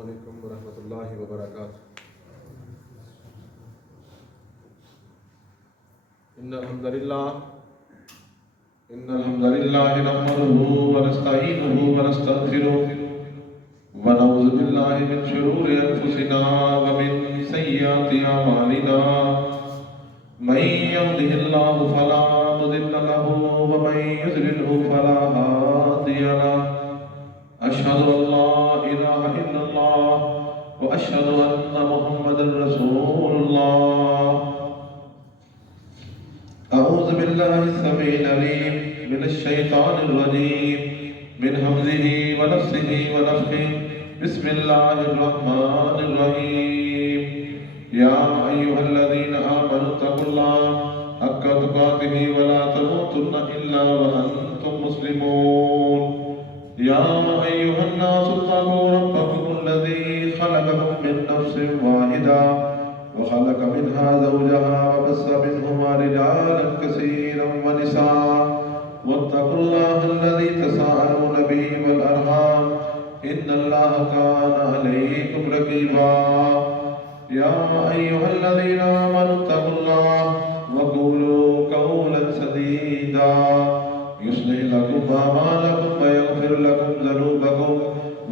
علیکم ورحمۃ اللہ وبرکاتہ۔ ان الحمد للہ نحمده ونستعینه ونستغفره ونعوذ باللہ من شرور انفسنا ومن سیئات اعمالنا، من يهده الله فلا مضل له ومن يضلل فلا هادي له، اشهد ان لا اله الا الله واشهد ان محمدا رسول الله۔ اعوذ باللہ السمیع العلیم من الشیطان الرجیم، من حمزه ونفسه ونفخه، بسم اللہ الرحمن الرحیم۔ یا ایھا الذین آمنوا اتقوا اللہ حق تقاته ولا تموتن الا وانتم مسلمون۔ یا ایھا الناس اتقوا ربکم الذی خلقکم من نفس واحدہ وخلق منها زوجها وبث منهما رجالا كثيرا ونساء، واتقوا الله الذي تساءلون به والأرحام إن الله كان عليكم رقيبا۔ يا أيها الذين آمنوا اتقوا الله وقولوا قولا سديدا يصلح لكم أعمالكم ويغفر لكم ذنوبكم،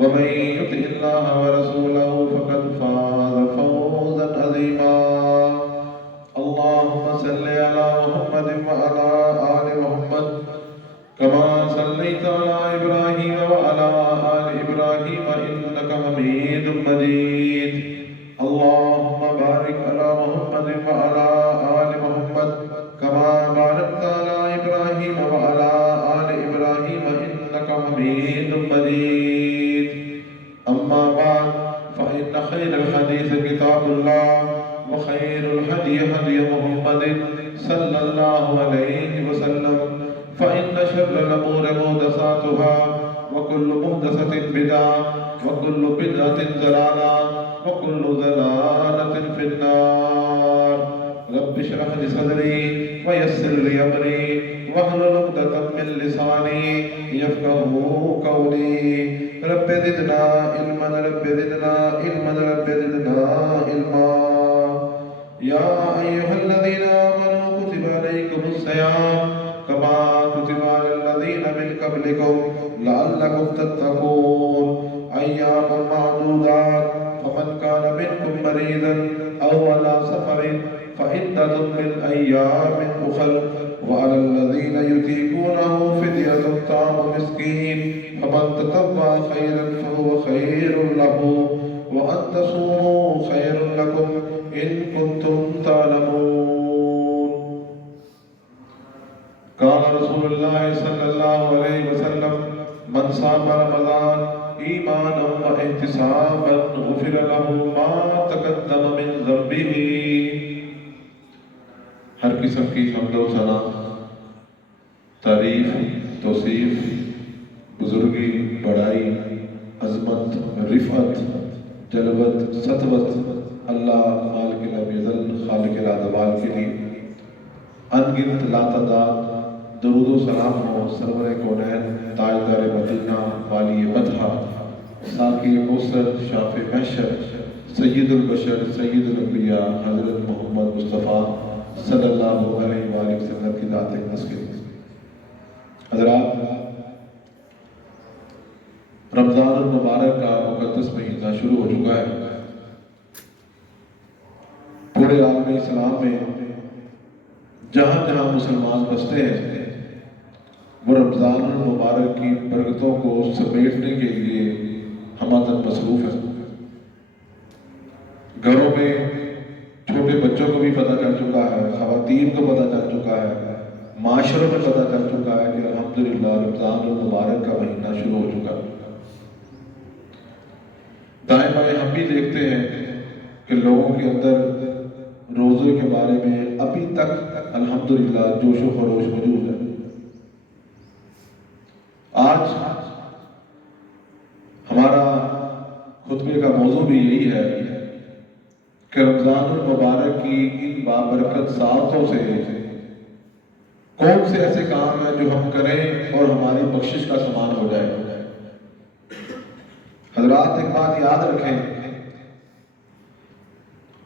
ومن يطع الله ورسوله فقد فاز فوزا عظيما۔ اللهم صل على محمد وعلى آل محمد كما صليت على إبراهيم وعلى آل إبراهيم إنك حميد مجيد۔ اللهم بارك على محمد وعلى آل محمد كما باركت على إبراهيم وعلى آل إبراهيم إنك حميد مجيد۔ أما بعد فإن خير الحديث كتاب الله، وخير الهدي هدي محمد صلى الله عليه وسلم، فإن شر الأمور محدثاتها، وكل محدثة بدعة، وكل بدعة ضلالة، وكل ضلالة في النار۔ رب اشرح لي صدري ويسر لي أمري واحلل عقدة من لساني يفقهوا قولي۔ رب زدنا علما، رب زدنا علما، رب زدنا علما۔ يا أيها الذين آمنوا كتب عليكم الصيام كما كتب على الذين من قبلكم لعلكم تتقون، أياما معدودات، فمن كان منكم مريضا أو على سفر فعدة من أيام أخر، وعلى الذين يطيقونه فدية طعام مسكين، فمن تطوع خيرا فهو خير له، وأن تصوموا خير لكم إن كنتم تعلمون۔ قال رسول الله صلى الله عليه وسلم: من صام رمضان إيمانا واحتسابا غفر له ما تقدم من ذنبه۔ ہر قسم کی حمد و ثنا، تعریف، توصیف، بزرگی، بڑائی، عظمت، رفعت، جلوت، سطوت اللہ مالک الابیضل خالق الادوال کے لیے انگنت لاتعداد درود و سلام ہو سرور کونین تاجدار مدینہ والی مدحہ ساقی موسر شاف محشر سید البشر سید الانبیاء حضرت محمد مصطفیٰ صلی اللہ علیہ وآلہ وسلم کی ذات اقدس کے لیے۔ حضرات، رمضان المبارک کا مقدس مہینہ شروع ہو چکا ہے۔ پورے عالم اسلام میں جہاں جہاں مسلمان بستے ہیں وہ رمضان المبارک کی برکتوں کو سمیٹنے کے لیے ہمدن مصروف ہیں۔ گھروں میں چھوٹے بچوں کو بھی پتہ چل چکا ہے، خواتین کو پتہ چل چکا ہے، معاشروں میں پتہ چل چکا ہے کہ الحمدللہ رمضان المبارک کا مہینہ شروع ہو چکا ہے۔ دائیں بائیں ہم بھی دیکھتے ہیں کہ لوگوں کے اندر روزے کے بارے میں ابھی تک الحمدللہ جوش و خروش موجود ہے۔ آج ہمارا خطبے کا موضوع بھی یہی ہے کہ رمضان المبارک کی ان بابرکت ساعتوں سے کون سے ایسے کام ہیں جو ہم کریں اور ہماری بخشش کا سامان ہو جائے۔ حضرات ایک بات یاد رکھیں،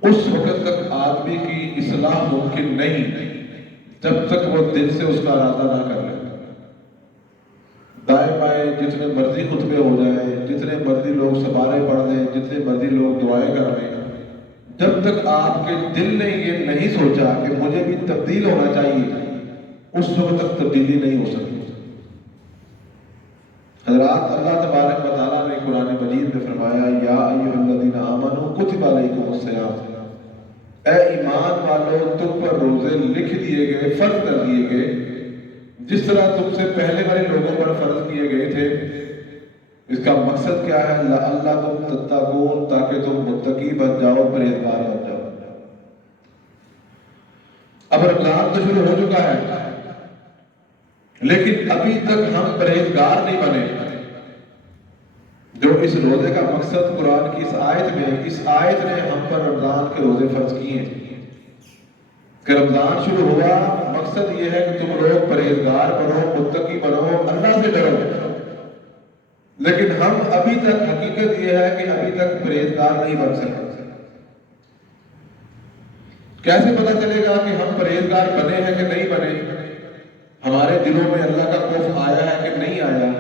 اس وقت تک آدمی کی اصلاح ممکن نہیں جب تک وہ دل سے اس کا ارادہ نہ کر لے۔ دائیں بائیں جتنے مرضی خطبے ہو جائیں، جتنے مرضی لوگ سپارے پڑھ لیں، جتنے مرضی لوگ دعائیں کر لیں، جب تک آپ کے دل نے یہ نہیں سوچا کہ مجھے بھی تبدیل ہونا چاہیے، اس وقت تک تبدیلی نہیں ہو سکتی۔ حضرات اللہ تبارک و تعالیٰ نے قرآن مجید میں فرمایا یا ایھا الذین آمنوا کتب علیکم الصیام، اے ایمان والو تم پر روزے لکھ دیے گئے، فرض کر دیے گئے، جس طرح تم سے پہلے والے لوگوں پر فرض کیے گئے تھے۔ اس کا مقصد کیا ہے؟ لعلکم تتقون، تاکہ تم متقی بن جاؤ، پرہیزگار بن جاؤ۔ اب رمضان تو شروع ہو چکا ہے، لیکن ابھی تک ہم پرہیزگار نہیں بنے۔ جو اس روزے کا مقصد قرآن کی اس آیت نے ہم پر رمضان کے روزے فرض کیے ہیں کہ رمضان شروع ہوا، مقصد یہ ہے کہ تم لوگ پرہیزگار بنو، متقی بنو، اللہ سے ڈرو۔ لیکن ہم ابھی تک، حقیقت یہ ہے کہ ابھی تک پرہیزگار نہیں بن سکتے۔ کیسے پتہ چلے گا کہ ہم پرہیزگار بنے ہیں کہ نہیں بنے؟ ہمارے دلوں میں اللہ کا خوف آیا ہے کہ نہیں آیا؟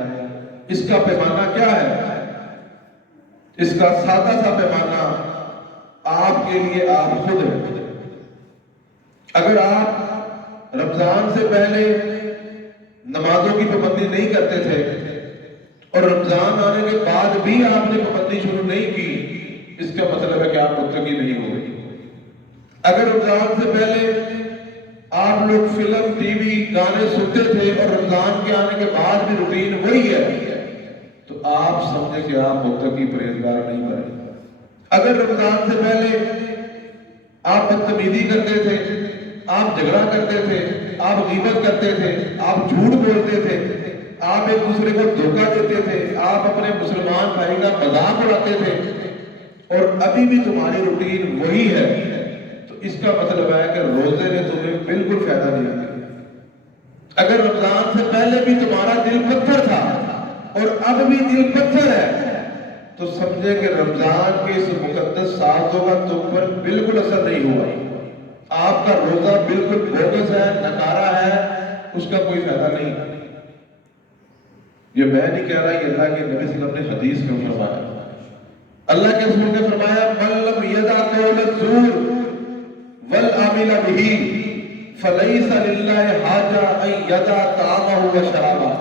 اس کا پیمانہ کیا ہے؟ اس کا سادہ سا پیمانہ آپ کے لیے آپ خود ہیں۔ اگر آپ رمضان سے پہلے نمازوں کی پابندی نہیں کرتے تھے اور رمضان آنے کے بعد بھی آپ نے پابندی شروع نہیں کی، اس کا مطلب ہے کہ آپ متقی نہیں ہوئے۔ اگر رمضان سے پہلے آپ لوگ فلم، ٹی وی، گانے سنتے تھے اور رمضان کے آنے کے بعد بھی روٹین وہی ہے، تو آپ سمجھیں کہ آپ متقی پرہیزگار نہیں بنے۔ اگر رمضان سے پہلے آپ بدتمیزی کرتے تھے، آپ جھگڑا کرتے تھے، آپ غیبت کرتے تھے، آپ جھوٹ بولتے تھے، آپ ایک دوسرے کو دھوکہ دیتے تھے، آپ اپنے مسلمان بھائی کا مذاق اڑاتے تھے، اور ابھی بھی تمہاری روٹین وہی ہے، تو اس کا مطلب ہے کہ روزے نے تمہیں بالکل فائدہ نہیں دیا۔ اگر رمضان سے پہلے بھی تمہارا دل پتھر تھا اور اب بھی دل پتھر ہے، تو سمجھے کہ رمضان کے اس مقدس ساتوں کا تم پر بالکل اثر نہیں ہوا۔ آپ کا روزہ بالکل بوگس ہے، نکارا ہے، اس کا کوئی فائدہ نہیں۔ یہ میں نہیں کہہ رہا، یہ اللہ کے نبی صلی اللہ علیہ وسلم نے حدیث میں فرمایا۔ اللہ کے رسول نے فرمایا من لم یدع قول الزور والعمل به فلیس للہ حاجہ ان یدع طعامہ وشرابہ۔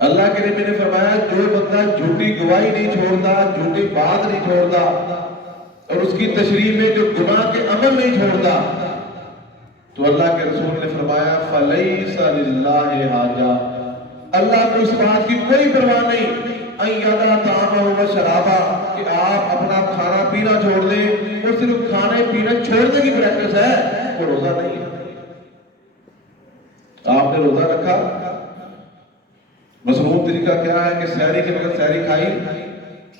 اللہ کے نبی نے فرمایا جو بندہ جھوٹی گواہی نہیں چھوڑتا، جھوٹی بات نہیں چھوڑتا، اور اس کی تشریح میں جو گناہ کے عمل نہیں چھوڑتا، تو اللہ کے رسول نے فرمایا فلیس للہ حاجہ، اللہ کو اس بات کی کوئی پرواہ نہیں ان یدع طعامہ وشرابہ کہ آپ اپنا کھانا پینا چھوڑ دیں، اور صرف کھانے پینا چھوڑنے کی پریکٹس ہے، وہ روزہ نہیں ہے۔ آپ نے روزہ رکھا، مصروف طریقہ کیا ہے کہ سحری کے وقت سحری کھائی،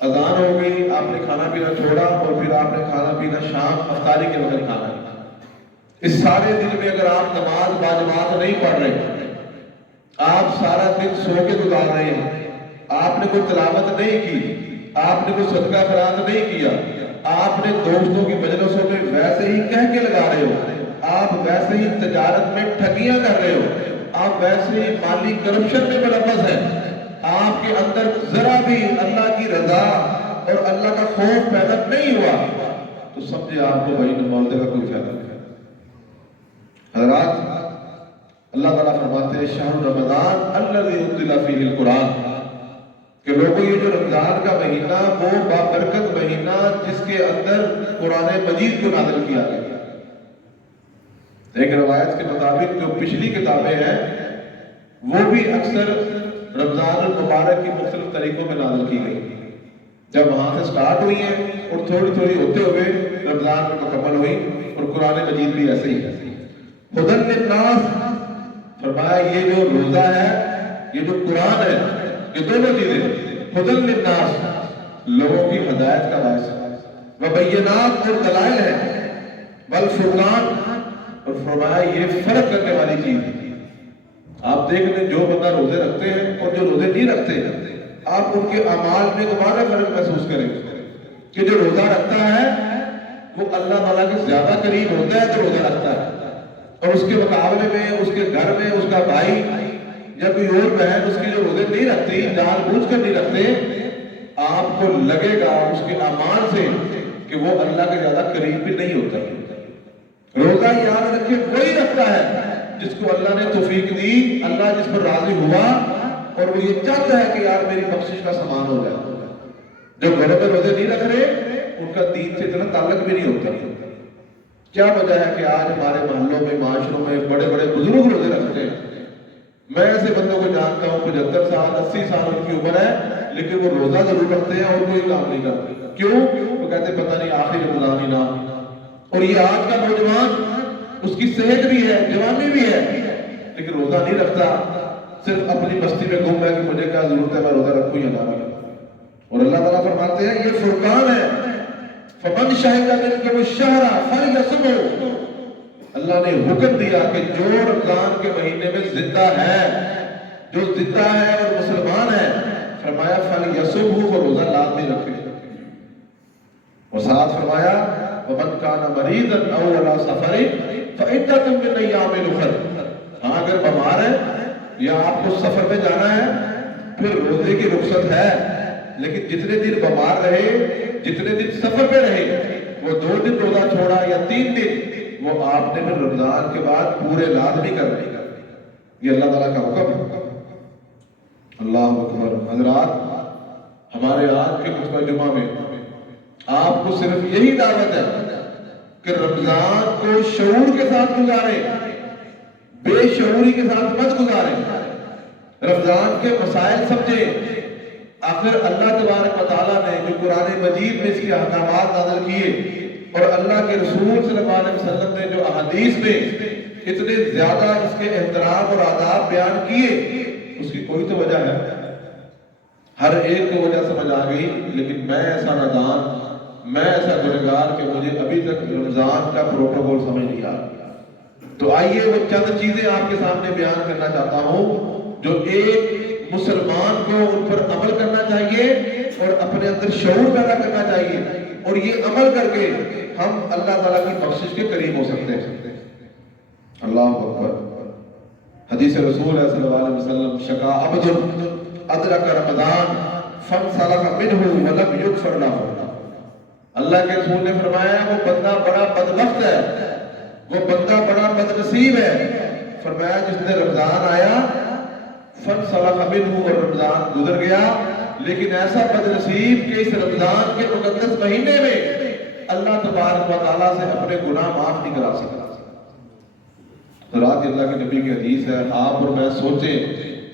اذان ہو گئی، آپ نے کھانا پینا چھوڑا، اور پھر آپ نے کھانا پینا شام افطاری کے وقت کھانا۔ اس سارے دن میں اگر آپ نماز باجماعت نہیں پڑھ رہے، آپ سارا دن سو کے گزار رہے ہیں، آپ نے کوئی تلاوت نہیں کی، آپ نے کوئی صدقہ خیرات نہیں کیا، آپ نے دوستوں کی مجلسوں میں ویسے ہی کہہ کے لگا رہے ہو، آپ ویسے ہی تجارت میں ٹھگیاں کر رہے ہو، آپ ویسے ہی مالی کرپشن میں ملوث ہیں، آپ کے اندر ذرا بھی اللہ کی رضا اور اللہ کا خوف پیدا نہیں ہوا، تو سمجھے آپ کو بھائی نمازے کا کوئی فائدہ نہیں۔ حضرات اللہ تعالیٰ فرماتے ہیں شہر رمضان الذی انزل فیہ القرآن، کہ لوگوں یہ جو رمضان کا مہینہ وہ بابرکت مہینہ جس کے اندر قرآن مجید کو نازل کیا گیا۔ ایک روایت کے مطابق جو پچھلی کتابیں ہیں وہ بھی اکثر رمضان المبارک کی مختلف طریقوں میں نازل کی گئی، جب وہاں سے سٹارٹ ہوئی ہیں اور تھوڑی تھوڑی ہوتے ہوئے رمضان میں مکمل ہوئی، اور قرآن مجید بھی ایسے ہی ہے۔ ہدی للناس، فرمایا یہ جو روزہ ہے، یہ جو قرآن ہے، یہ دونوں چیزیں ہدی للناس، لوگوں کی ہدایت کا باعث ہے، وبینات اور دلائل ہے، والفرقان، اور فرمایا یہ فرق کرنے والی چیز ہے۔ آپ دیکھ لیں جو بندہ روزے رکھتے ہیں اور جو روزے نہیں رکھتے، آپ ان کے اعمال میں دوبارہ فرق محسوس کریں کہ جو روزہ رکھتا ہے وہ اللہ تعالیٰ کے زیادہ قریب ہوتا ہے جو روزہ رکھتا ہے، اور اس کے مقابلے میں اس کے گھر میں اس کا بھائی یا کوئی اور بہن اس کی جو روزے نہیں رکھتی، جان بوجھ کر نہیں رکھتے، آپ کو لگے گا اس کے اعمال سے کہ وہ اللہ کے زیادہ قریب بھی نہیں ہوتا۔ روزہ یاد رکھے وہی رکھتا ہے جس کو اللہ نے توفیق دی، اللہ جس پر راضی ہوا اور وہ یہ چاہتا ہے کہ یار میری بخشش کا سامان ہو جائے۔ جو گھروں میں روزے نہیں رکھ رہے ان کا دین سے اتنا تعلق بھی نہیں ہوتا۔ کیا وجہ ہے کہ آج ہمارے محلوں میں، معاشروں میں بڑے بڑے بزرگ روزے رکھتے ہیں؟ میں ایسے بندوں کو جانتا ہوں 75 سال 80 سال ان کی عمر ہے، لیکن وہ روزہ ضرور رکھتے ہیں اور کوئی کام نہیں کرتے۔ کیوں؟ وہ کہتے پتہ نہیں آخری رمضان ہی نہ۔ اور یہ آج کا نوجوان، اس کی صحت بھی ہے، جوانی بھی ہے، لیکن روزہ نہیں رکھتا، صرف اپنی مستی میں گم ہے کہ مجھے کیا ضرورت ہے، میں روزہ رکھوں یا نہ رکھوں۔ اور اللہ تعالیٰ فرماتے ہیں یہ فرقان ہے، فمن شہد منکم الشہر فلیصمہ۔ اللہ نے حکم دیا کہ جو رمضان کے مہینے میں زندہ ہے، جو زندہ ہے اور مسلمان ہے، فرمایا فلیصمہ، وہ روزہ لازمی رکھے۔ اور ساتھ فرمایا ومن کان مریضا او علی سفر فعدۃ من ایام اخر۔ ہاں اگر بیمار ہے یا آپ کو سفر میں جانا ہے پھر روزے کی رخصت ہے، لیکن جتنے دن بیمار رہے، جتنے دن سفر پہ رہے، وہ 2 دن روزہ چھوڑا یا 3 دن، وہ آپ نے پھر رمضان کے بعد پورے لازمی کرنے۔ یہ اللہ تعالیٰ کا حکم ہے۔ اللہ اکبر۔ حضرات، ہمارے آج کے خطبہ جمعہ میں آپ کو صرف یہی دعوت ہے کہ رمضان کو شعور کے ساتھ گزاریں، بے شعوری کے ساتھ مت گزاریں۔ رمضان کے مسائل سمجھیں۔ آخر اللہ تبارک و تعالیٰ نے جو قرآن مجید میں اس کے احکامات نازل کیے اور اللہ کے رسول صلی اللہ علیہ وسلم نے جو احادیث میں اتنے زیادہ اس کے احترام اور آداب بیان کیے، اس کی کوئی تو وجہ ہے۔ ہر ایک کو وجہ سمجھ آ گئی، لیکن میں ایسا نادان، میں ایسا گنہگار کہ مجھے ابھی تک رمضان کا پروٹوکول سمجھ نہیں آ رہا۔ تو آئیے وہ چند چیزیں آپ کے سامنے بیان کرنا چاہتا ہوں جو ایک مسلمان کو ان پر عمل کرنا چاہیے اور اپنے اندر شعور پیدا کرنا چاہیے، اور یہ عمل کر کے ہم اللہ تعالیٰ کی بخشش کے قریب ہو سکتے ہیں۔ اللہ اکبر۔ حدیث رسول صلی اللہ علیہ وسلم شکا عبد ادرک رمضان فانسلخ منہ ولم یغفر لہ۔ اللہ کے رسول نے فرمایا وہ بندہ بڑا بدبخت ہے، وہ بندہ بڑا بدنصیب ہے، فرمایا جس نے رمضان آیا فانسلخ منہ، اور رمضان گزر گیا، لیکن ایسا بدنصیب کہ اس رمضان کے مقدس مہینے میں اللہ تبارک و تعالیٰ سے اپنے گناہ معاف نہیں کرا سکتا۔ رات اللہ کے نبی کی حدیث ہے، آپ اور میں سوچیں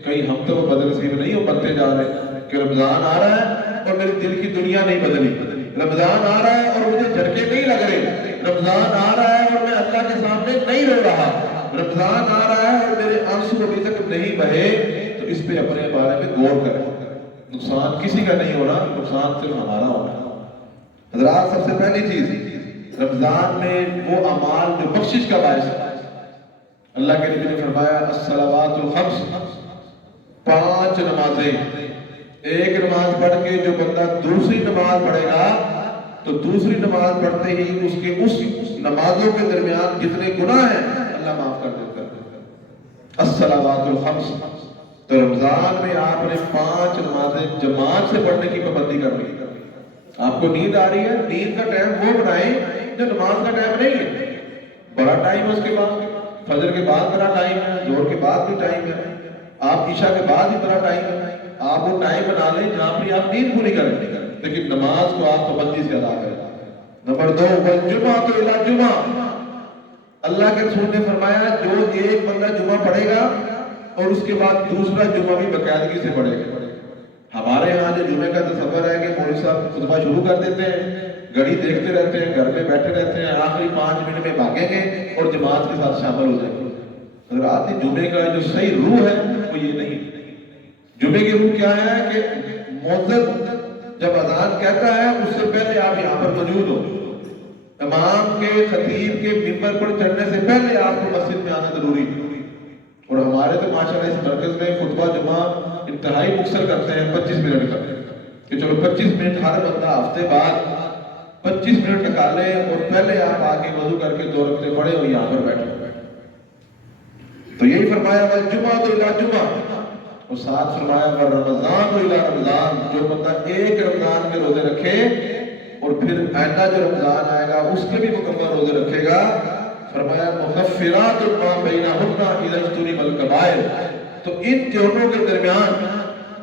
کہیں ہم تو بدنصیب نہیں ہو بنتے جا رہے کہ رمضان آ رہا ہے اور میرے دل کی دنیا نہیں بدلی، رمضان آ رہا ہے اور مجھے جھٹکے نہیں لگ رہے، رمضان آ رہا ہے اور میں اللہ کے سامنے نہیں رو رہا، رمضان آ رہا ہے اور میرے آنسو ابھی تک نہیں بہے۔ تو اس پہ اپنے بارے میں غور کریں۔ نقصان کسی کا نہیں ہونا، نقصان صرف ہمارا ہونا۔ حضرات، سب سے پہلی چیز، رمضان میں وہ اعمال جو بخشش کا باعث ہے۔ اللہ کے نبی نے فرمایا الصلوات الخمس، 5 نمازیں، ایک نماز پڑھ کے جو بندہ دوسری نماز پڑھے گا تو دوسری نماز پڑھتے ہی اس کے اس نمازوں کے درمیان جتنے گناہ ہیں اللہ معاف کر دیتا ہے۔ الصلوات الخمس۔ تو رمضان میں آپ نے 5 نمازیں جماعت سے پڑھنے کی پابندی کر دی۔ آپ کو نیند آ رہی ہے، نیند کا ٹائم وہ بنائیں جو نماز کا ٹائم نہیں ہے، بڑا ٹائم ہے اس کے بعد، فجر کے بعد بڑا ٹائم ہے، ظہر کے بعد بھی ٹائم ہے، آپ عشاء کے بعد بھی بڑا ٹائم ہے۔ آپ وہ ٹائم بنا لیں جہاں پہ آپ نیند پوری کریں، لیکن نماز کو آپ پابندی سے ادا کریں۔ نمبر 2، والجمعۃ الی الجمعہ۔ اللہ کے رسول نے فرمایا جو ایک بندہ جمعہ پڑھے گا اور اس کے بعد دوسرا جمعہ بھی باقاعدگی سے پڑھے گا۔ ہمارے ہاں جو جمعے کا تصور ہے کہ مولوی صاحب خطبہ شروع کر دیتے ہیں، گھڑی دیکھتے رہتے ہیں، گھر میں بیٹھے رہتے ہیں، آخری 5 منٹ میں بھاگیں گے اور جماعت کے ساتھ شامل ہو جائیں گے۔ حضرات، جمعے کا جو صحیح روح ہے وہ یہ نہیں۔ جمعے کی روح کیا ہے کہ مؤذن جب اذان کہتا ہے اس سے پہلے آپ یہاں پر موجود ہو، امام کے خطیب کے منبر پر چڑھنے سے پہلے آپ کو مسجد میں آنا ضروری ہے۔ اور ہمارے تو ماشاءاللہ اس مرکز میں خطبہ جمعہ انتہائی مختصر کرتے ہیں 25 منٹ کا، کہ چلو 25 منٹ ہر بندہ ہفتے بعد 25 منٹ نکالے اور پہلے آپ آ کے وضو کر کے 2 رکعتیں پڑھے اور یہاں پر بیٹھے. تو یہی فرمایا والجمعہ تو الی جمعہ، اور ساتھ فرمایا والرمضان تو الی رمضان، جو بندہ ایک رمضان کے روزے رکھے اور پھر آئندہ جو رمضان آئے گا اس کے بھی مکمل روزے رکھے گا، فرمایا مکفرات ما بینہن اذا اجتنب الکبائر. تو ان دونوں کے درمیان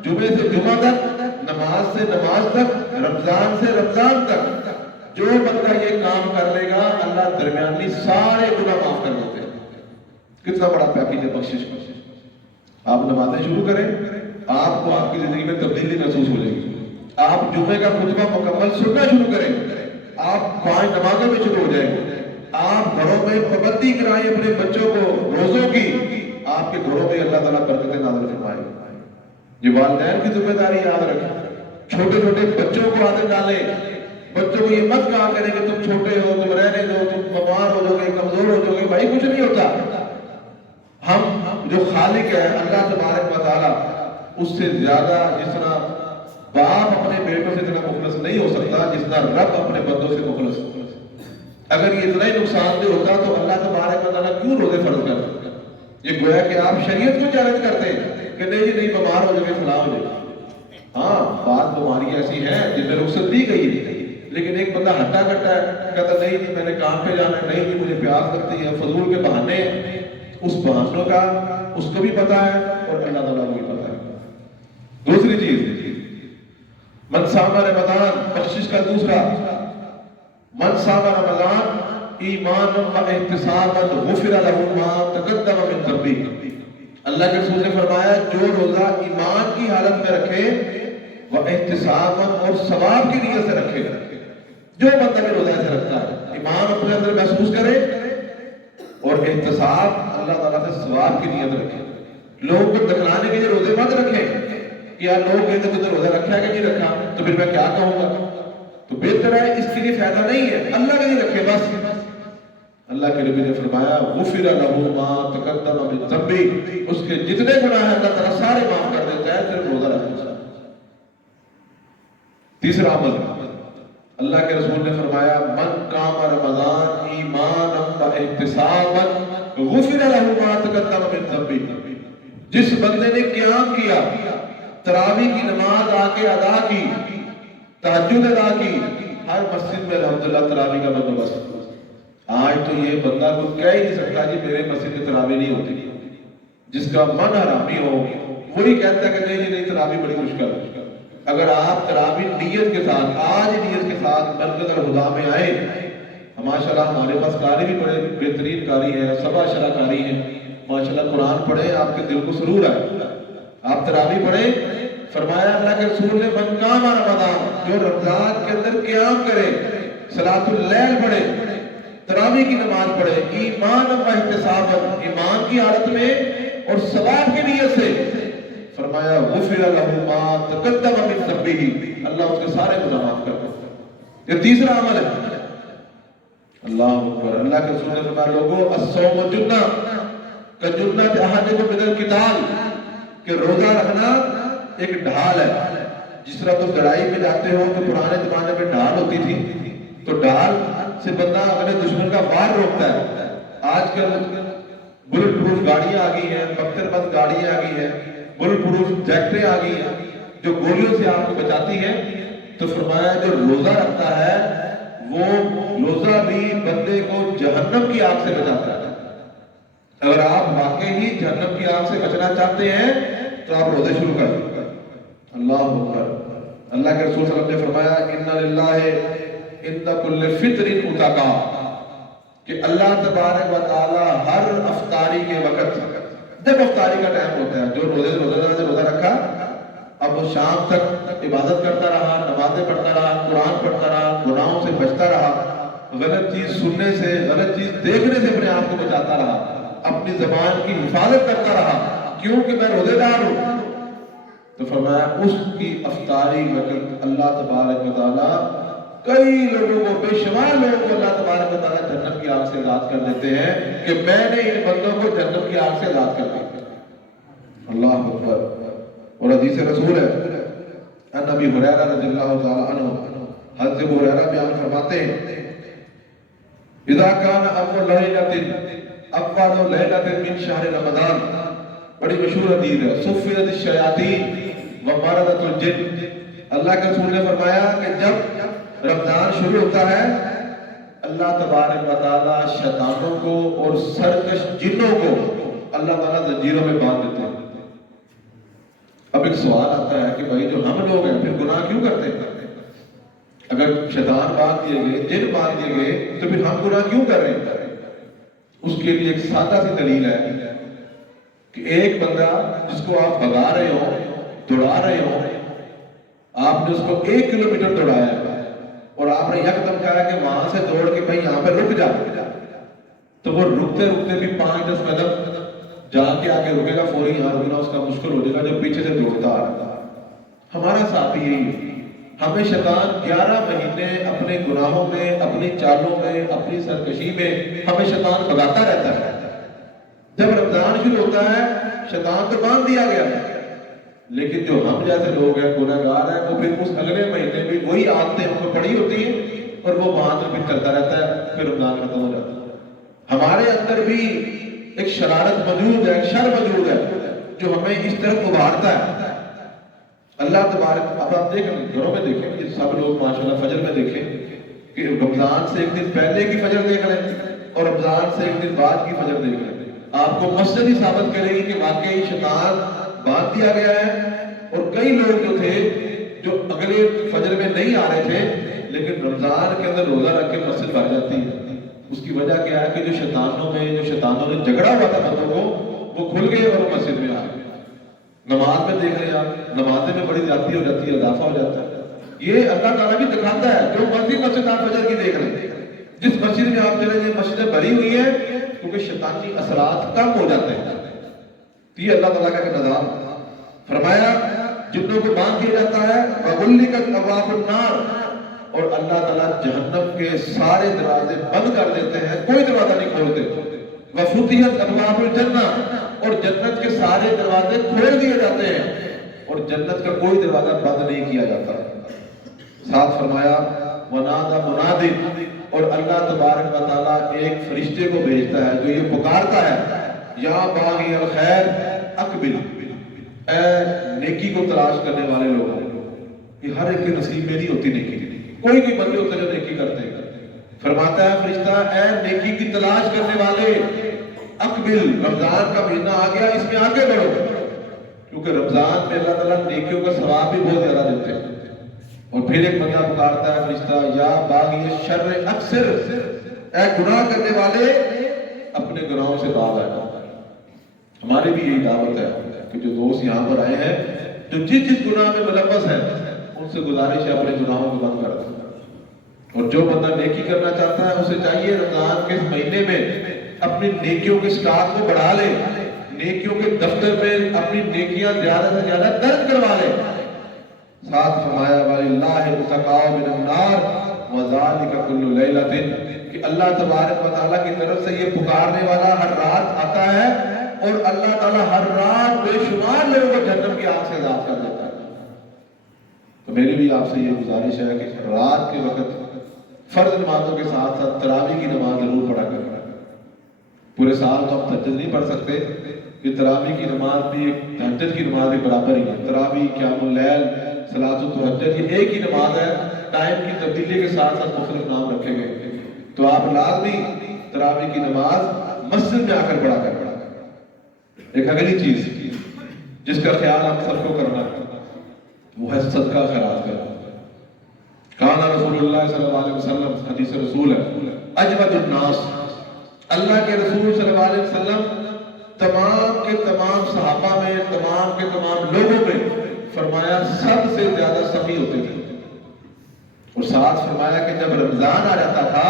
جمعے سے جمعہ تک، نماز سے نماز تک، رمضان سے رمضان تک جو بندہ یہ کام کر لے گا اللہ درمیانی سارے گناہ معاف کر دیتے ہیں. کتنا بڑا پیکیج ہے بخشش کا. آپ نمازیں شروع کریں، آپ کو آپ کی زندگی میں تبدیلی محسوس ہو جائے گی. آپ جمعے کا خطبہ مکمل سننا شروع کریں، آپ 5 نمازوں میں شروع ہو جائیں گے. آپ گھروں میں پابندی کرائیں اپنے بچوں کو روزوں کی، آپ کے گھروں میں اللہ تعالیٰ برکتیں نازل فرمائے. یہ والدین کی ذمہ داری یاد رکھیں. چھوٹے چھوٹے بچوں کو عادت ڈالیں. بچوں کو یہ مت کہا کریں کہ تم چھوٹے ہو، تم رہنے دو، تم بیمار ہو جاؤ گے، کمزور ہو جاؤ گے. بھائی کچھ نہیں ہوتا. ہم جو خالق ہے اللہ تبارک و تعالیٰ، اس سے زیادہ جس طرح باپ اپنے بیٹوں سے اتنا مخلص نہیں ہو سکتا جتنا رب اپنے بندوں سے مخلص ہے. اگر یہ اتنا ہی نقصان دہ ہوتا تو اللہ تبارک و تعالیٰ کیوں روزے فرض کرتا؟ یہ گویا کہ آپ شریعت کو چیلنج کرتے ہیں کہ نہیں جی نہیں، بیمار ہو جائے گے، فلاں ہو جائے گا. ہاں بعض بیماری ایسی ہیں جن میں رخصت دی گئی ہے، لیکن ایک بندہ ہٹا کٹا ہے، کہتا نہیں جی میں نے کام پہ جانا ہے، نہیں جی مجھے پیاس لگتی ہے، فضول کے بہانے. اس بہانوں کا اس کو بھی پتا ہے اور اللہ تعالیٰ کو بھی پتا ہے. دوسری چیز، من صام رمضان، بخشش کا دوسرا، من صام رمضان ایمانا و احتسابا غفر له ما تقدم من ذنبه. اللہ کے رسول نے فرمایا جو روزہ ایمان کی حالت میں رکھے وہ احتسابا اور ثواب کی نیت سے رکھے. جو بندہ بھی روزہ ایسے رکھتا ہے، ایمان اپنے اندر محسوس کرے اور احتساب اللہ تعالیٰ سے ثواب کی نیت رکھے. لوگوں کو دکھلانے کے لیے روزے مت رکھیں کہ یار لوگ کہتے ہیں تو روزہ رکھا ہے کہ نہیں رکھا تو پھر میں کیا کہوں گا. تو بہتر ہے اس کے لیے فائدہ نہیں ہے، اللہ کے لیے رکھے بس. اللہ کے نبی نے فرمایا غفر له ما تقدم من ذنبه، اس کے جتنے گناہ ہیں اللہ تعالیٰ سارے معاف کر دیتا ہے صرف روزہ رکھنے سے. تیسرا عمل، اللہ کے رسول نے فرمایا من قام رمضان ایمانا و احتسابا غفر له ما تقدم من ذنبه. جس بندے نے قیام کیا، تراویح کی نماز آ کے ادا کی، تہجد ادا کی، ہر مسجد میں الحمدللہ تراویح کا بندوبست. آج تو یہ بندہ کو کہہ ہی نہیں سکتا جی میرے مسجد میں تراویح نہیں ہوتی. جس کا من حرامی ہو وہی کہتا ہے کہ نہیں نہیں تراویح بڑی مشکل ہے. اگر آپ تراویح نیت کے ساتھ، آج نیت کے ساتھ مسجد الہدیٰ میں آئے، ماشاءاللہ ہمارے پاس قاری بھی بڑے بہترین قاری ہیں، سبا شرح قاری ہیں، ماشاءاللہ قرآن پڑھیں آپ کے دل کو سرور آئے. آپ تراویح پڑھیں. فرمایا اللہ کے رسول نے من قام رمضان، جو رمضان کے اندر قیام کرے، صلاۃ اللیل پڑھے، تراویح کی نماز پڑھے، ایمان و احتسابا، ایمان کی حالت میں اور ثواب کی نیت سے، فرمایا غفر له ما تقدم من ذنبه، اللہ اس کے سارے گناہ معاف کر دیتا ہے. یہ تیسرا عمل ہے. اللہ اکبر. اللہ کے رسول نے فرمایا لوگوں الصوم جنہ کجنۃ احدکم من القتال، کہ روزہ رکھنا ایک ڈھال ہے. جس طرح تم لڑائی میں جاتے ہو تو پرانے زمانے میں ڈھال ہوتی تھی، تو ڈھال سے بندہ اپنے دشمن کا وار روکتا ہے. آج کل بلٹ پروف گاڑیاں آ گئی ہیں، پتھر بند گاڑیاں آ گئی ہیں، بلٹ پروف جیکٹیں آ گئی ہیں جو گولیوں سے آپ کو بچاتی ہیں. تو فرمایا جو روزہ رکھتا ہے وہ روزہ بھی بندے کو جہنم کی آگ سے بچاتا ہے. اگر آپ واقعی ہی جہنم کی آگ سے بچنا چاہتے ہیں تو آپ روزے شروع کر دیں. اللہ اکبر. اللہ کے رسول صلی اللہ علیہ وسلم نے فرمایا ان للہ ان کل فطر اتقا، کہ اللہ تبارک و تعالی ہر افطاری کے وقت، جب افطاری کا ٹائم ہوتا ہے، جو روزہ رکھا اب وہ شام تک عبادت کرتا رہا، نمازیں پڑھتا رہا، قرآن پڑھتا رہا، گناہوں سے بچتا رہا، غلط چیز سننے سے، غلط چیز دیکھنے سے اپنے آپ کو بچاتا رہا، اپنی زبان کی حفاظت کرتا رہا کیونکہ میں روزے دار ہوں. تو فرمایا اس کی افطاری وقت اللہ تبارک و تعالیٰ کئی لوگوں کو، بے شمار لوگوں کو اللہ تبارک و تعالیٰ جنت کی آگ سے آزاد کر دیتے ہیں کہ میں نے ان بندوں کو جنت کی آگ سے آزاد کر دیا. اللہ اکبر. اور حدیث رسول ہے ان ابی ہریرہ رضی اللہ تعالی عنہ، حضرت ابو ہریرہ بیان فرماتے ہیں اذا کان اول لیلۃ من شہر رمضان، بڑی مشہور حدیث ہے، صفیت الشیاطین و مردۃ الجن، اللہ کے رسول نے فرمایا کہ جب رمضان شروع ہوتا ہے اللہ تبارک و تعالی شیطانوں کو اور سرکش جنوں کو اللہ تعالیٰ زنجیروں میں باندھ دیتے ہیں۔ اب ایک سوال آتا ہے کہ بھائی جو ہم لوگ ہیں پھر گناہ کیوں کرتے ہیں؟ اگر شیطان باندھ دیے گئے، جن باندھ دیے گئے، تو پھر ہم گناہ کیوں کر رہے ہیں؟ اس کے لیے ایک سادہ سی دلیل ہے کہ ایک بندہ جس کو آپ بھگا رہے ہو، دوڑا رہے ہو، آپ نے اس کو 1 کلومیٹر دوڑایا اور آپ نے یکدم کہا کہ وہاں سے دوڑ کے بھائی یہاں پہ رک جا، تو وہ رکتے رکتے بھی 5-10 قدم جا کے آگے رکے گا، فوری یہاں رکنا اس کا مشکل ہو جائے گا جو پیچھے سے دوڑتا آ رہا ہے۔ ہمارا ساتھ یہی ہے، ہمیں شیطان 11 مہینے اپنے گناہوں میں، اپنی چالوں میں، اپنی سرکشی میں ہمیں شیطان بھگاتا رہتا ہے۔ جب رمضان شروع ہوتا ہے شیطان تو باندھ دیا گیا ہے، لیکن جو ہم جیسے لوگ ہیں گنہگار ہیں وہ پھر اس اگلے مہینے بھی وہی عادتیں ہم کو پڑی ہوتی ہیں اور وہ باندھ پھر چلتا رہتا ہے، پھر رمضان ختم ہو جاتا ہے۔ ہمارے اندر بھی ایک شرارت موجود ہے، ایک شر موجود ہے جو ہمیں اس طرف ابھارتا ہے۔ اللہ تبارک، اب آپ دیکھیں گھروں میں دیکھیں کہ سب لوگ ماشاءاللہ فجر میں دیکھیں کہ رمضان سے 1 دن پہلے کی فجر دیکھ لیں اور رمضان سے 1 دن بعد کی فجر دیکھ لیں، آپ کو مسجد ہی ثابت کرے گی کہ واقعی شیطان باندھ دیا گیا ہے۔ اور کئی لوگ جو تھے جو اگلے فجر میں نہیں آ رہے تھے لیکن رمضان کے اندر روزہ رکھ کے مسجد بھر جاتی ہے، اس کی وجہ کیا ہے کہ جو شیطانوں نے جھگڑا ہوا تھا بندوں کو وہ کھل گئے اور مسجد میں آ گئے۔ نماز میں دیکھ رہے ہیں آپ، نمازیں میں بڑی زیادتی ہو جاتی ہے، اضافہ ہو جاتا ہے۔ یہ اللہ تعالیٰ بھی دکھاتا ہے، جو مرضی مسجد آپ فجر کی دیکھ رہے ہیں، جس مسجد میں آپ چلے جائیں مسجدیں بھری ہوئی ہیں کیونکہ شیطانی اثرات کم ہو جاتے ہیں۔ یہ اللہ تعالیٰ کا ایک نظام فرمایا جنوں کو باندھ دیا جاتا ہے وَغُلِّقَتْ أَبْوَابُ النَّارِ، اور اللہ تعالیٰ جہنم کے سارے دروازے بند کر دیتے ہیں، کوئی دروازہ نہیں کھولتے۔ وَفُتِحَتْ أَبْوَابُ الْجَنَّةِ، اور جنت کے سارے دروازے کھول دیے جاتے ہیں اور جنت کا کوئی دروازہ بند نہیں کیا جاتا۔ ساتھ فرمایا وَنَادَى مُنَادٍ، اور اللہ تبارک و تعالیٰ ایک فرشتے کو بھیجتا ہے جو یہ پکارتا ہے یا باغی الخیر اقبل، اے نیکی کو تلاش کرنے والے لوگوں، یہ ہر ایک کے نصیب میں نہیں ہوتی نیکی، کوئی بندے ہوتے جو نیکی کرتے ہیں۔ فرماتا ہے فرشتہ اے نیکی کی تلاش کرنے والے اقبل، رمضان کا مہینہ آ گیا، اس میں آگے بڑھو، کیونکہ رمضان میں اللہ تعالیٰ نیکیوں کا ثواب بھی بہت زیادہ دیتے ہیں۔ اور پھر ایک بندہ پکارتا ہے فرشتہ یا باغی الشر اکثر، اے گناہ کرنے والے اپنے گناہوں سے باز آئے۔ ہماری بھی یہی دعوت ہے کہ جو دوست یہاں پر آئے ہیں جو جس گناہ میں ملوث ہے ان سے گزارش ہے اپنے گناہوں کو بند کر دیں، اور جو بندہ نیکی کرنا چاہتا ہے اسے چاہیے رمضان کے اس مہینے میں اپنی نیکیوں کے سٹاک کو بڑھا لے، نیکیوں کے دفتر میں اپنی نیکیاں زیادہ سے زیادہ درج کروا لے۔ ساتھ فرمایا وَلِلَّهِ الْعُتَقَاءُ مِنَ النَّارِ وَذَلِكَ كُلُّ لَيْلَةٍ، کہ اللہ تبارک و تعالیٰ کی طرف سے یہ پکارنے والا ہر رات آتا ہے اور اللہ تعالیٰ ہر رات بے شمار لوگوں کو جہنم کی آگ سے آزاد کر دیتا ہے۔ تو میری بھی آپ سے یہ گزارش ہے کہ رات کے وقت فرض نمازوں کے ساتھ ساتھ تراویح کی نماز ضرور پڑھا کریں۔ پورے سال تو ہم تہجد نہیں پڑھ سکتے، یہ تراویح کی نماز بھی ایک تہجد کی نماز کے برابر ہی ہے۔ تراویح، قیام اللیل، صلاۃ التہجد، یہ ایک ہی نماز ہے، ٹائم کی تبدیلی کے ساتھ ساتھ مختلف نام رکھے گئے، تو آپ لازمی تراویح کی نماز مسجد میں آ کر پڑھا کر۔ ایک اگلی چیز جس کا خیال ہم سب کو کرنا ہے وہ ہے صدقہ خیرات کرنا۔ کان رسول اللہ صلی اللہ علیہ وسلم، حدیث رسول ہے، اجود الناس، اللہ کے رسول صلی اللہ علیہ وسلم تمام کے تمام صحابہ میں، تمام کے تمام لوگوں میں فرمایا سب سے زیادہ سخی ہوتے تھے، اور ساتھ فرمایا کہ جب رمضان آ جاتا تھا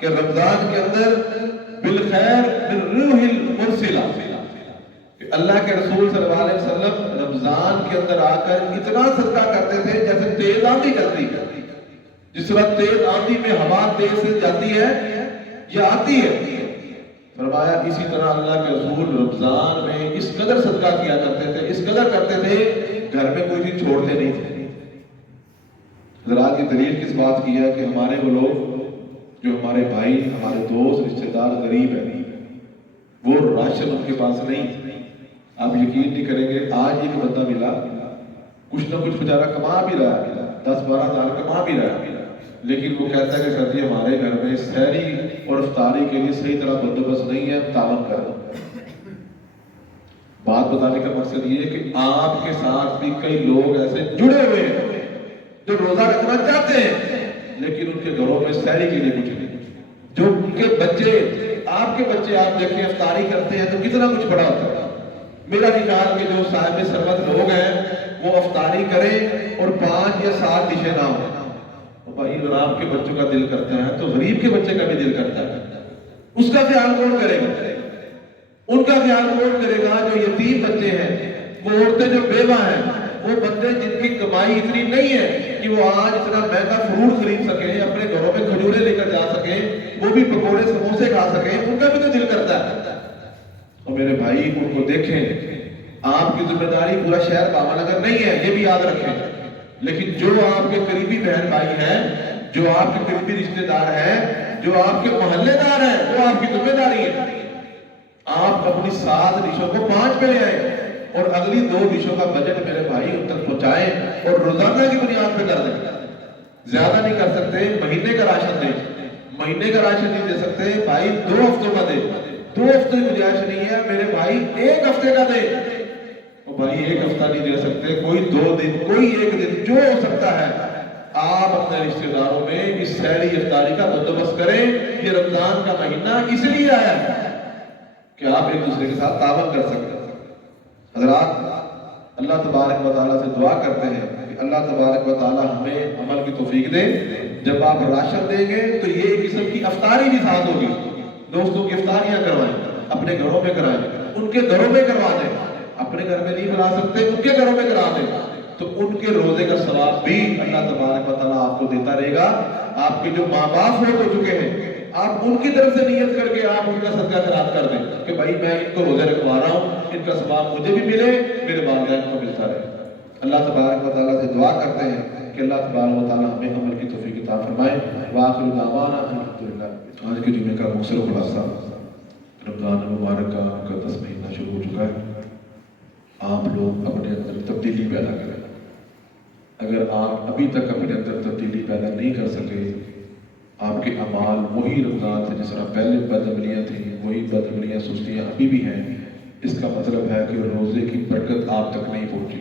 کہ رمضان کے اندر بالخیر بالروح المرسلہ، اللہ کے رسول صلی اللہ علیہ وسلم رمضان کے اندر آ کر اتنا صدقہ کرتے تھے جیسے تیز آندھی چلتی ہے۔ جس وقت تیز آندھی میں ہوا تیز سے جاتی ہے یا آتی ہے، فرمایا اسی طرح اللہ کے رسول رمضان میں اس قدر صدقہ کیا کرتے تھے، اس قدر کرتے تھے، گھر میں کوئی چیز چھوڑتے نہیں تھے۔ حضرات کی دلیل کس بات کی ہے کہ ہمارے وہ لوگ جو ہمارے بھائی، ہمارے دوست، رشتہ دار غریب ہیں، وہ راشن ان کے پاس نہیں، آپ یقین نہیں کریں گے، آج ایک بندہ ملا، کچھ نہ کچھ بیچارہ کما بھی رہا ہے، 10-12 ہزار کما بھی رہا ہے، لیکن وہ کہتا ہے کہ سر جی ہمارے گھر میں سحری اور افطاری کے لیے صحیح طرح بندوبست نہیں ہے، تعاون کرو۔ بات بتانے کا مقصد یہ ہے کہ آپ کے ساتھ بھی کئی لوگ ایسے جڑے ہوئے ہیں جو روزہ رکھنا چاہتے ہیں لیکن ان کے گھروں میں سحری کے لیے کچھ نہیں، جو ان کے بچے، آپ کے بچے آپ دیکھیں افطاری کرتے ہیں تو کتنا کچھ بڑا ہوتا ہے۔ میرا نہیں خیال کہ جو صاحب ثروت لوگ ہیں وہ افطاری کریں اور 5 یا 7 ڈشیں نہ ہوں۔ بھائی اگر آپ کے بچوں کا دل کرتا ہے تو غریب کے بچے کا بھی دل کرتا ہے، اس کا خیال کون کرے گا؟ ان کا خیال کون کرے گا؟ جو یتیم بچے ہیں، وہ عورتیں جو بیوہ ہیں، وہ بندے جن کی کمائی اتنی نہیں ہے کہ وہ آج اتنا مہنگا فروٹ خرید سکیں، اپنے گھروں میں کھجورے لے کر جا سکیں، وہ بھی پکوڑے سموسے کھا سکیں، ان کا بھی تو دل کرتا ہے۔ اور میرے بھائی ان کو دیکھیں، آپ کی ذمہ داری پورا شہر باون نگر نہیں ہے، یہ بھی یاد رکھیں، لیکن جو آپ کے قریبی بہن بھائی ہیں، جو آپ کے قریبی رشتہ دار ہیں، جو آپ کے محلے دار ہیں، وہ آپ کی ذمہ داری ہے۔ آپ اپنی 7 ڈشوں کو 5 پہ لے آئیں اور اگلی 2 ڈشوں کا بجٹ میرے بھائی ان تک پہنچائیں اور روزانہ کی بنیاد پہ کر دیں۔ زیادہ نہیں کر سکتے، مہینے کا راشن دیں، مہینے کا راشن نہیں دے سکتے بھائی 2 ہفتوں کا دیں، 2 ہفتے کی گنجائش نہیں ہے میرے بھائی 1 ہفتے کا دیں۔ بھائی 1 ہفتہ نہیں دے سکتے، کوئی 2 دن، کوئی 1 دن، جو ہو سکتا ہے آپ اپنے رشتہ داروں میں اس سحری افطاری کا بندوبست کریں۔ یہ رمضان کا مہینہ اس لیے آیا ہے کہ آپ ایک دوسرے کے ساتھ تعاون کر سکتے ہیں۔ حضرات اللہ تبارک و تعالیٰ سے دعا کرتے ہیں کہ اللہ تبارک و تعالیٰ ہمیں عمل کی توفیق دے۔ جب آپ راشن دیں گے تو یہ ایک قسم کی افطاری بھی ساتھ ہوگی، دوستوں کی افطاریاں کروائیں، اپنے گھروں میں کرائیں، ان کے گھروں میں کروا دیں، اپنے گھر میں نہیں بنا سکتے ان کے گھروں میں کرا دیں، تو ان کے روزے کا ثواب بھی اللہ تبارک و تعالیٰ آپ کو دیتا رہے گا۔ آپ کے جو ماں باپ فوت ہو چکے ہیں، آپ ان کی طرف سے نیت کر کے آپ ان کا صدقہ خیرات کر دیں کہ بھائی میں ان کو روزے رکھوا رہا ہوں، ان کا ثواب مجھے بھی ملے، میرے والدین کو ملتا رہے۔ اللہ تبارک و تعالیٰ سے دعا کرتے ہیں کہ اللہ تبارک و تعالیٰ ہمیں عمل کی توفیق عطا فرمائے۔ وآخر دعوانا الحمدللہ۔ آج کے جمعے کا مختصر خلاصہ، رمضان المبارک کا مقدس مہینہ شروع ہو چکا ہے۔ آپ لوگ اپنے اندر تبدیلی پیدا کریں۔ اگر آپ ابھی تک اپنے اندر تبدیلی پیدا نہیں کر سکے، آپ کے اعمال وہی رمضان سے جس طرح پہلے بدعملیاں تھیں، وہی بدعملیاں سستیاں ابھی بھی ہیں، اس کا مطلب ہے کہ روزے کی برکت آپ تک نہیں پہنچی۔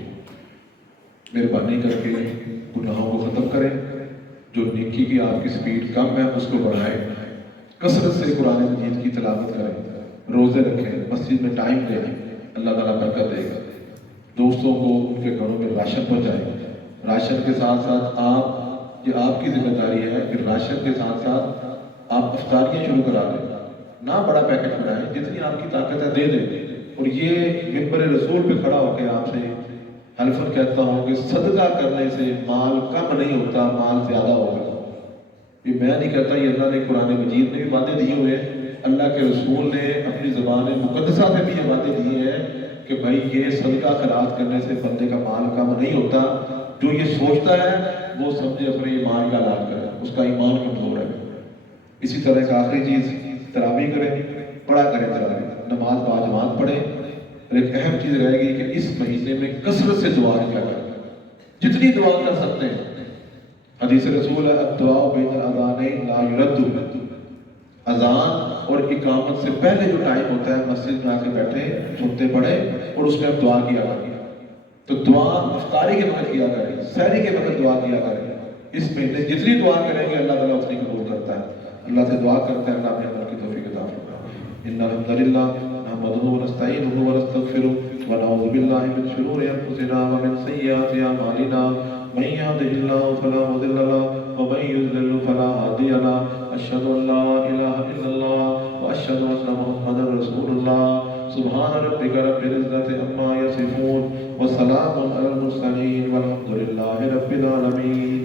مہربانی کر کے گناہوں کو ختم کریں، جو نیکی کی آپ کی سپیڈ کم ہے اس کو بڑھائیں، کثرت سے قرآن مجید کی تلاوت کریں، روزے رکھیں، مسجد میں ٹائم دیں، اللہ تعالیٰ برکت دے گا۔ دوستوں کو ان کے گھروں میں راشن پہنچائیں، راشن کے ساتھ ساتھ یہ آپ کی ذمہ داری ہے کہ راشن کے ساتھ ساتھ آپ افطاریاں شروع کرا دیں، نہ بڑا پیکٹ بنائیں، جتنی آپ کی طاقت ہے دے دیں۔ اور یہ منبر رسول پہ کھڑا ہو کے آپ سے حلفاً کہتا ہوں کہ صدقہ کرنے سے مال کم نہیں ہوتا، مال زیادہ ہوگا۔ یہ میں نہیں کہتا، یہ اللہ نے قرآن مجید میں بھی وعدے دیے ہوئے ہیں، اللہ کے رسول نے اپنی زبان مقدسہ میں بھی یہ وعدے دیے ہیں کہ بھائی یہ صدقہ خیرات کرنے سے بندے کا مال کم نہیں ہوتا۔ جو یہ سوچتا ہے وہ سمجھے اپنے ایمان کا علاج کرے، اس کا ایمان کمزور ہے۔ اسی طرح ایک آخری چیز، تراویح کریں، پڑھا کریں تراویح، نماز باجماعت پڑھیں۔ اور ایک اہم چیز رہے گی کہ اس مہینے میں کثرت سے دعا کیا کریں، جتنی دعا کر سکتے ہیں۔ حدیث رسول ہے الدعاء بین الاذانین لا یرد۔ اذان اور اقامت سے پہلے جو ٹائم ہوتا ہے مسجد میں آ کے بیٹھے، سنتے پڑھے اور اس میں ہم دعا کیا کریں۔ تو دعا افطاری کے وقت کیا کریں، سحری کے وقت دعا کیا کریں۔ اس مہینے جتنی دعا کریں گے اللہ تعالیٰ اتنی قبول کرتا ہے۔ اللہ سے دعا کرتے ہیں اللہ اپنے عمل کی توفیق عطا فرمائے۔ ان الحمد للہ نحمدہ ونستعینہ ونستغفرہ ونعوذ باللہ من شرور انفسنا ومن سیئات اعمالنا من يهده الله فلا مضل له ومن يضلل فلا هادي له اشهد ان لا اله الا الله واشهد ان محمدا رسول الله سبحان ربك رب العزة عما يصفون وسلام على المرسلين والحمد لله رب العالمين۔